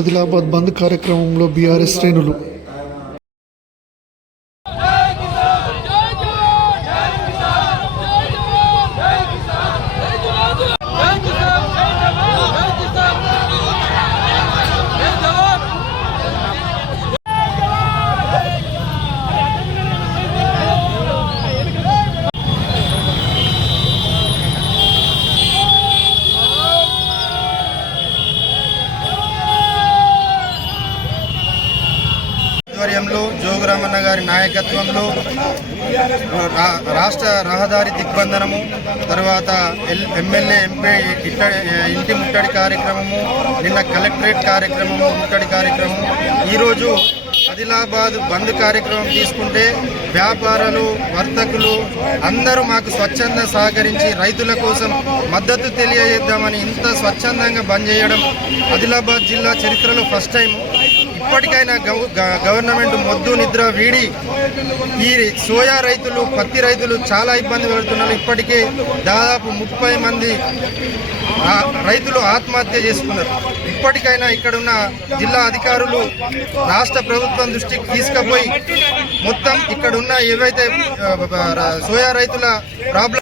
ఆదిలాబాద్ బంద్ కార్యక్రమంలో బీఆర్ఎస్ శ్రేణులు. ఆధ్వర్యంలో జోగురామన్న గారి నాయకత్వంలో రాష్ట్ర రహదారి దిగ్బంధనము, తర్వాత ఎమ్మెల్యే ఎంపీ ఇంటి ముట్టడి కార్యక్రమము, నిన్న కలెక్టరేట్ కార్యక్రమము, ముట్టడి కార్యక్రమము, ఈరోజు ఆదిలాబాద్ బంద్ కార్యక్రమం తీసుకుంటే వ్యాపారులు, వర్తకులు అందరూ మాకు స్వచ్ఛందంగా సహకరించి రైతుల కోసం మద్దతు తెలియజేద్దామని ఇంత స్వచ్ఛందంగా బంద్ చేయడం ఆదిలాబాద్ జిల్లా చరిత్రలో ఫస్ట్ టైం. ఇప్పటికైనా గవర్నమెంట్ మొద్దు నిద్ర వీడి ఈ సోయా రైతులు, పత్తి రైతులు చాలా ఇబ్బంది పడుతున్నారు. ఇప్పటికే దాదాపు 30 మంది రైతులు ఆత్మహత్య చేసుకున్నారు. ఇప్పటికైనా ఇక్కడున్న జిల్లా అధికారులు రాష్ట్ర ప్రభుత్వం దృష్టికి తీసుకుపోయి మొత్తం ఇక్కడున్న ఏవైతే సోయా రైతుల ప్రాబ్లం